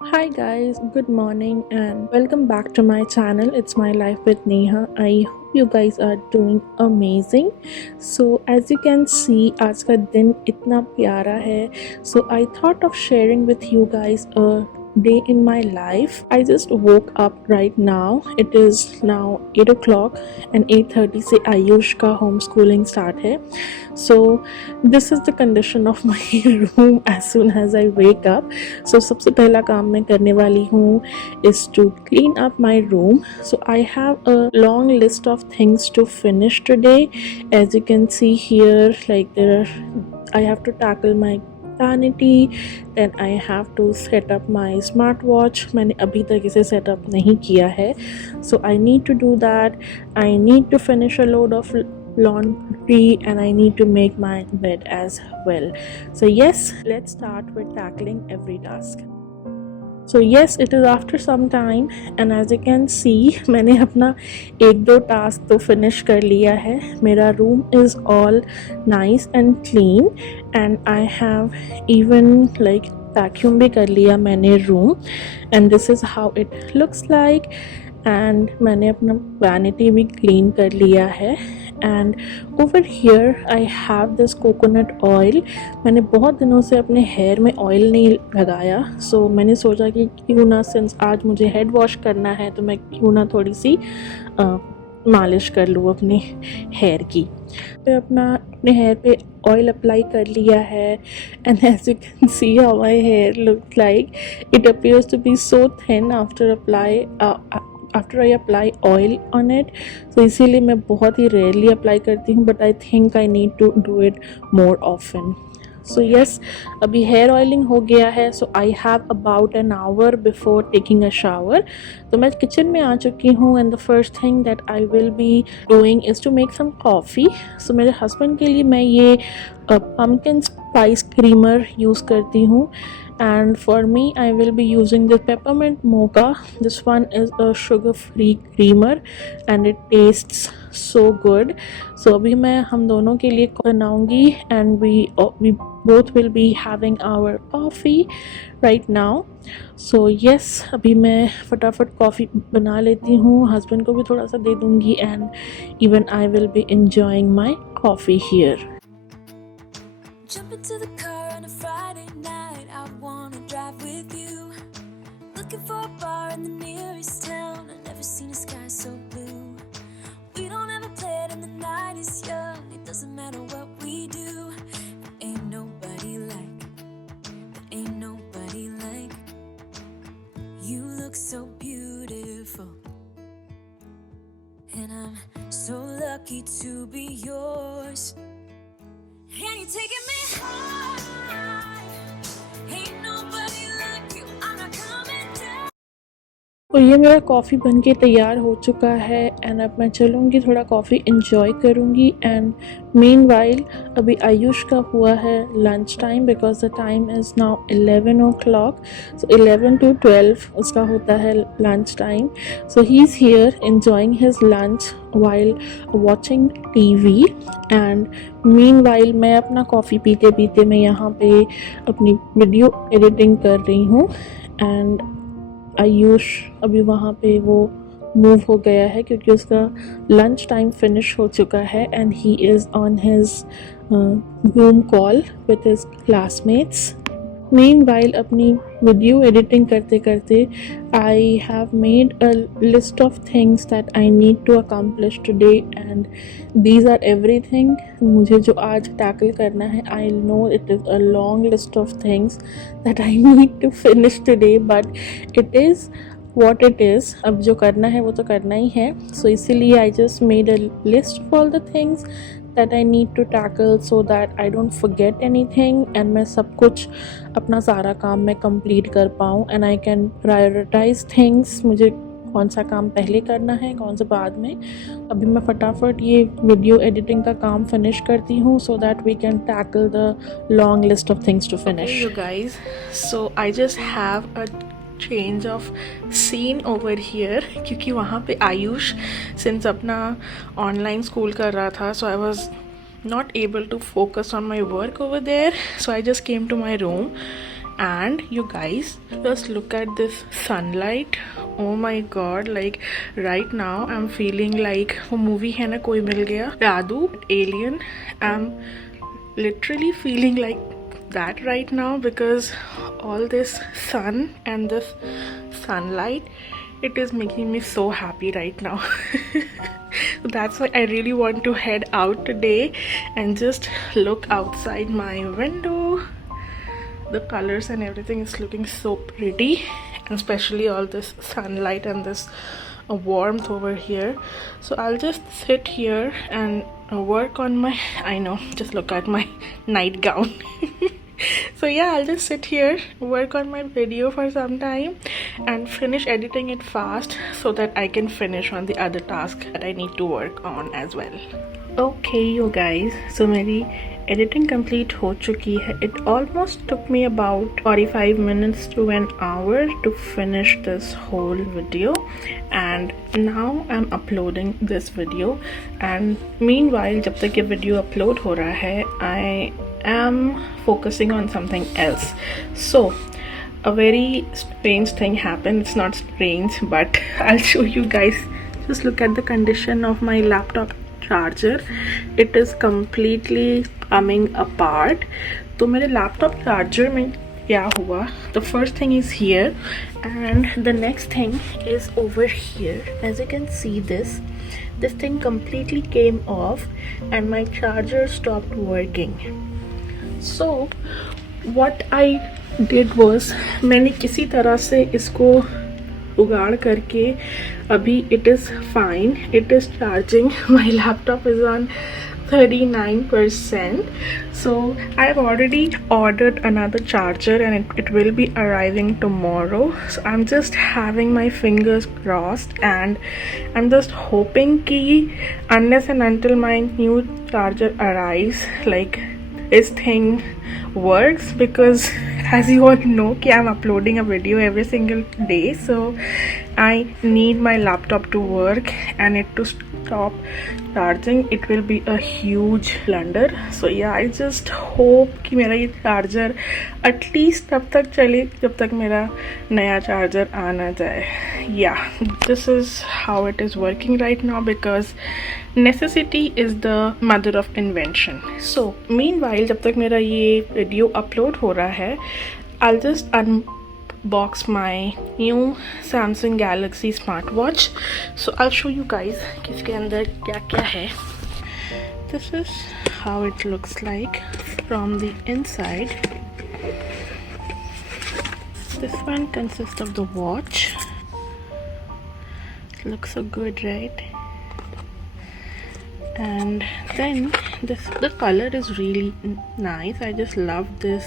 Hi guys, good morning and welcome back to my channel. It's my life with Neha. I hope you guys are doing amazing. So as you can see, आज का दिन इतना प्यारा है. So I thought of sharing with you guys a day in my life. I just woke up right now. It is now 8 o'clock and 8:30 से आयुष का home schooling start है. So this is the condition of my room as soon as I wake up. So सबसे पहला काम मैं करने वाली हूँ is to clean up my room. So I have a long list of things to finish today. As you can see here, I have to tackle my vanity, then I have to set up my smartwatch. मैंने अभी तक इसे setup नहीं किया है, so I need to do that. I need to finish a load of laundry and I need to make my bed as well. So yes, let's start with tackling every task. So yes, it is after some time and as you can see मैंने अपना एक दो task तो finish कर लिया है. मेरा room is all nice and clean and I have even vacuum भी कर लिया मैंने room and this is how it looks like. And मैंने अपना वैनिटी भी क्लीन कर लिया है. And over here I have this coconut oil. मैंने बहुत दिनों से अपने हेयर में ऑयल नहीं लगाया, सो मैंने सोचा कि क्यों ना, सिंस आज मुझे हेड वॉश करना है तो मैं क्यों ना थोड़ी सी मालिश कर लूँ अपने हेयर की. तो अपने हेयर पे ऑयल अप्लाई कर लिया है and as you can see how my hair looks like. It appears to be so thin after I apply oil on it. तो इसीलिए मैं बहुत ही रेयरली अप्लाई करती हूँ, but I think I need to do it more often. So yes, अभी hair oiling हो गया है. So I have about an hour before taking a shower. तो मैं किचन में आ चुकी हूँ and the first thing that I will be doing is to make some coffee. So मेरे हस्बैंड के लिए मैं ये pumpkin spice creamer यूज़ करती हूँ. And for me, I will be using the peppermint mocha. This one is a sugar-free creamer and it tastes so good. So अभी मैं हम दोनों के लिए बनाऊंगी and we both will be having our coffee right now. So yes, अभी मैं फटाफट कॉफ़ी बना लेती हूँ, हस्बैंड को भी थोड़ा सा दे दूँगी and even I will be enjoying my coffee here. Jump into the car on a Friday night, I wanna drive with you. Looking for a bar in the nearest town, I've never seen a sky so blue. We don't ever play it and the night is young, it doesn't matter what we do. Ain't nobody like you. Look so beautiful and I'm so lucky to be yours. And you're taking me high. Ain't nobody like you. I'm not coming down. तो ये मेरा coffee बनके तैयार हो चुका है and अब मैं चलूँगी, थोड़ा कॉफ़ी इंजॉय करूँगी. एंड मीनवाइल अभी आयुष का हुआ है lunch time, because the time is now 11 o'clock. So 11 to 12 उसका होता है lunch time. So he is here enjoying his lunch while watching TV. And meanwhile मैं अपना कॉफ़ी पीते पीते मैं यहाँ पे अपनी वीडियो एडिटिंग कर रही हूँ. एंड आयुष अभी वहाँ पे वो मूव हो गया है क्योंकि उसका लंच टाइम फिनिश हो चुका है and he is on his Zoom call with his classmates. Meanwhile अपनी वीडियो एडिटिंग करते करते I have made a list of things that I need to accomplish today and these are everything. मुझे जो आज tackle करना है, I know it is a long list of things that I need to finish today, but it is what it is. अब जो करना है वो तो करना ही है. सो इसीलिए I just made a list of all the things that I need to tackle so that I don't forget anything and मैं सब कुछ अपना सारा काम मैं complete कर पाऊँ and I can prioritize things. मुझे कौन सा काम पहले करना है, कौन सा बाद में. अभी मैं फटाफट ये वीडियो एडिटिंग का काम फिनिश करती हूँ so that we can tackle the long list of things to finish. Okay, you guys, so I just have a change of scene over here क्योंकि वहाँ पे आयुष सिंस अपना ऑनलाइन स्कूल कर रहा था, so I was not able to focus on my work over there. So I just came to my room And you guys, just look at this sunlight. Oh my god, like right now I'm feeling like वो movie है ना कोई मिल गया जादू alien. I'm literally feeling like that right now because all this sun and this sunlight, it is making me so happy right now. That's why I really want to head out today and just look outside my window. The colors and everything is looking so pretty, and especially all this sunlight and this warmth over here. So I'll just sit here and work on my, I know, just look at my nightgown. So yeah, I'll just sit here, work on my video for some time and finish editing it fast so that I can finish on the other task that I need to work on as well. Okay you guys, so मेरी editing complete हो चुकी है. It almost took me about 45 minutes to an hour to finish this whole video, and now I'm uploading this video. And meanwhile जब तक ये video upload हो रहा है, I am focusing on something else. So a very strange thing happened. It's not strange, but I'll show you guys. Just look at the condition of my laptop charger. It is completely coming apart. तो मेरे laptop charger में क्या हुआ? The first thing is here, and the next thing is over here. As you can see, this thing completely came off and my charger stopped working. So what I did was, मैंने किसी तरह से इसको उगाड़ करके अभी it is fine, it is charging. My laptop is on 39%. So I've already ordered another charger and it will be arriving tomorrow. So I'm just having my fingers crossed and I'm just hoping कि unless and until my new charger arrives, like this thing works, because as you all know कि I'm uploading a video every single day, so I need my laptop to work and it to stop charging. It will be a huge blunder. So yeah, I just hope कि मेरा ये charger at least तब तक चले जब तक मेरा नया चार्जर आना जाए. Yeah, this is how it is working right now because necessity is the mother of invention. So meanwhile जब तक मेरा ये वीडियो अपलोड हो रहा है, I'll just unbox my new Samsung Galaxy smartwatch. So I'll show you guys कि इसके अंदर क्या क्या है. This is how it looks like from the inside. This one consists of the watch. It looks so good, right? And then the color is really nice. I just love this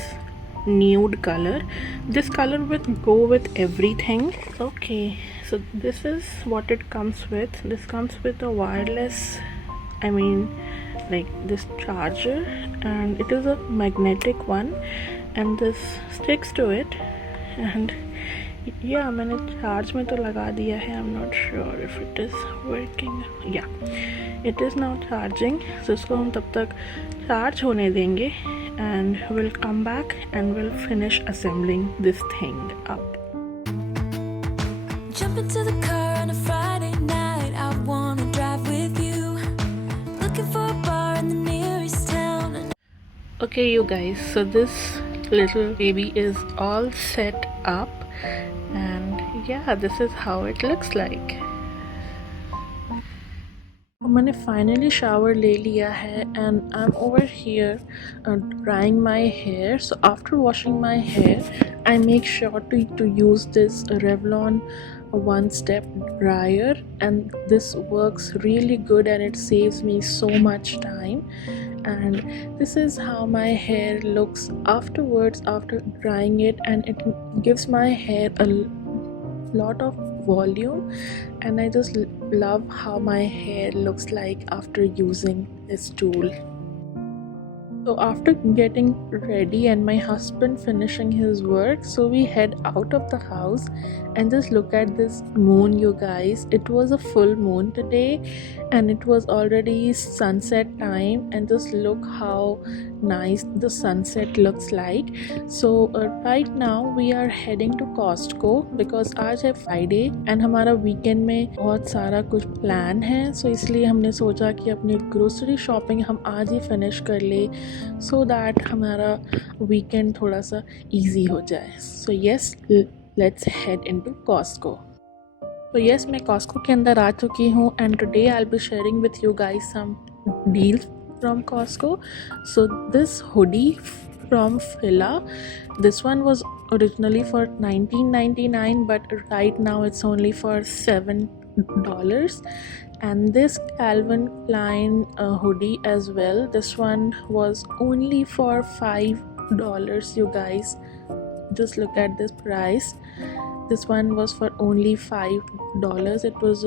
nude color. This color will go with everything. Okay, so this is what it comes with. This comes with a wireless, I mean like this charger, and it is a magnetic one, and this sticks to it. And yeah, मैंने charge में तो लगा दिया है. I'm not sure if it is working. Yeah, it is now charging. So इसको हम तब तक चार्ज होने देंगे and we'll come back and we'll finish assembling this thing up. Jump into the car on a Friday night. I wanna drive with you. Looking for a bar in the nearest town. Okay you guys, so this little baby is all set up, and yeah, this is how it looks like. मैंने finally shower ले लिया है and I am over here drying my hair. So after washing my hair I make sure to use this Revlon one step dryer, and this works really good and it saves me so much time. And this is how my hair looks afterwards after drying it, and it gives my hair a lot of volume, and I just love how my hair looks like after using this tool. So after getting ready and my husband finishing his work, so we head out of the house and just look at this moon, you guys. It was a full moon today and it was already sunset time, and just look how nice the sunset looks like. So right now we are heading to Costco because आज है Friday and हमारा weekend में बहुत सारा कुछ plan है. So इसलिए हमने सोचा कि अपनी grocery shopping हम आज ही finish कर ले so that हमारा weekend थोड़ा सा easy हो जाए. So yes, let's head into Costco. तो yes, मैं Costco के अंदर आ चुकी हूँ and today I'll be sharing with you guys some deals from Costco. So this hoodie from Fila, this one was originally for $19.99 but right now it's only for $7. And this Calvin Klein hoodie as well, this one was only for $5, you guys. Just look at this price. This one was for only $5. It was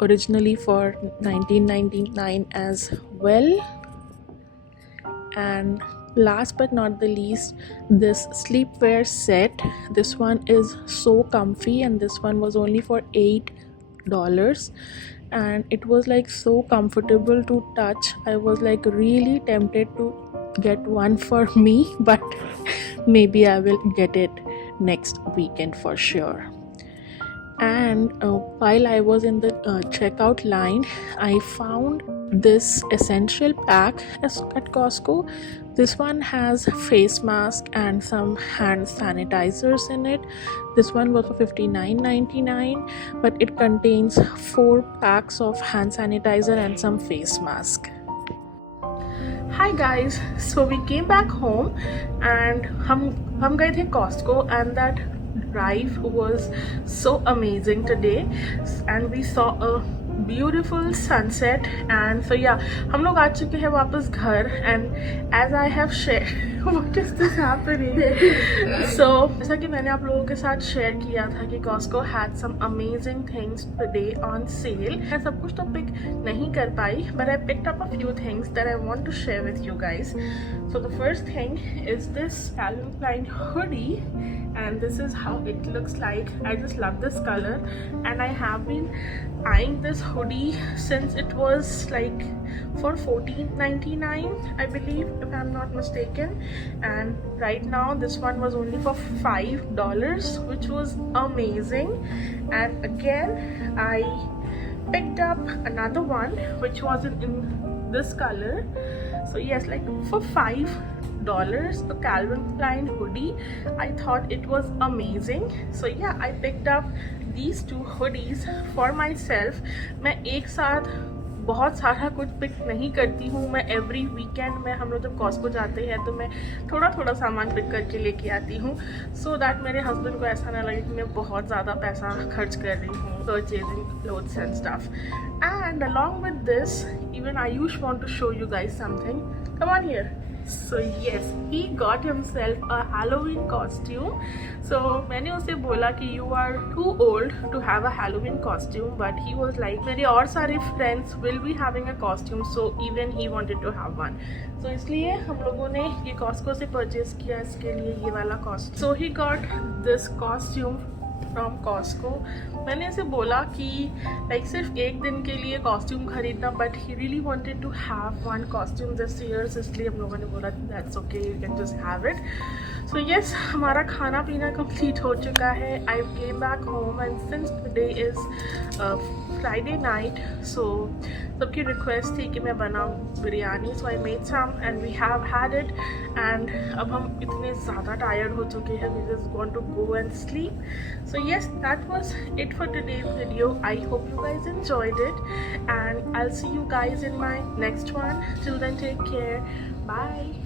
originally for $19.99 as well. And last but not the least, this sleepwear set. This one is so comfy and this one was only for $8. And it was like so comfortable to touch. I was like really tempted to get one for me, but maybe I will get it next weekend for sure. And while I was in the checkout line, I found this essential pack at Costco. This one has face mask and some hand sanitizers in it. This one was for $59.99, but it contains 4 packs of hand sanitizer and some face mask. Hi guys, so we came back home and हम गए थे Costco and that drive was so amazing today and we saw a beautiful sunset. And so yeah, हम लोग आ चुके हैं वापस घर and as I have shared what is this happening? So जैसा कि मैंने आप लोगों के साथ शेयर किया था कि Costco had some amazing things today on sale. मैं सब कुछ तो पिक नहीं कर पाई but I picked up a few things that I want to share with you guys. So the first thing is this Calvin Klein hoodie and this is how it looks like. I just love this color and I have been eyeing this hoodie since it was like for $14.99 I believe, if I'm not mistaken, and right now this one was only for $5, which was amazing. And again I picked up another one which was in this color. So yes, like for $5 a Calvin Klein hoodie, I thought it was amazing. So yeah, I picked up these 2 hoodies for myself. मैं एक साथ बहुत सारा कुछ pick नहीं करती हूँ. मैं एवरी वीकेंड में हम लोग जब कॉस्को जाते हैं तो मैं थोड़ा थोड़ा सामान पिक करके लेके आती हूँ सो दैट मेरे हस्बैंड को ऐसा ना लगे कि मैं बहुत ज़्यादा पैसा खर्च कर रही हूँ purchasing clothes and stuff. And along with this even Ayush want to show you guys something. Come on here. So yes, he got himself a Halloween costume. So मैंने उसे बोला कि you are too old to have a Halloween costume, but he was like मेरे और सारे friends will be having a costume, so even he wanted to have one. So इसलिए हम लोगों ने ये Costco से purchase किया इसके लिए ये वाला costume. So he got this costume from Costco. मैंने इसे बोला कि like सिर्फ एक दिन के लिए कॉस्ट्यूम खरीदना, but he really wanted to have one costume this year, इसलिए हम लोगों ने बोला that's okay, you can just have it. So yes, हमारा खाना पीना complete हो चुका है. I came back home and since today is Friday night, so सबकी रिक्वेस्ट थी कि मैं बनाऊँ biryani. So I made some and we have had it and अब हम इतने ज़्यादा टायर्ड हो चुके हैं, we just want to go and sleep. So yes, that was it for today's video. I hope you guys enjoyed it and I'll see you guys in my next one. Till then, take care. Bye.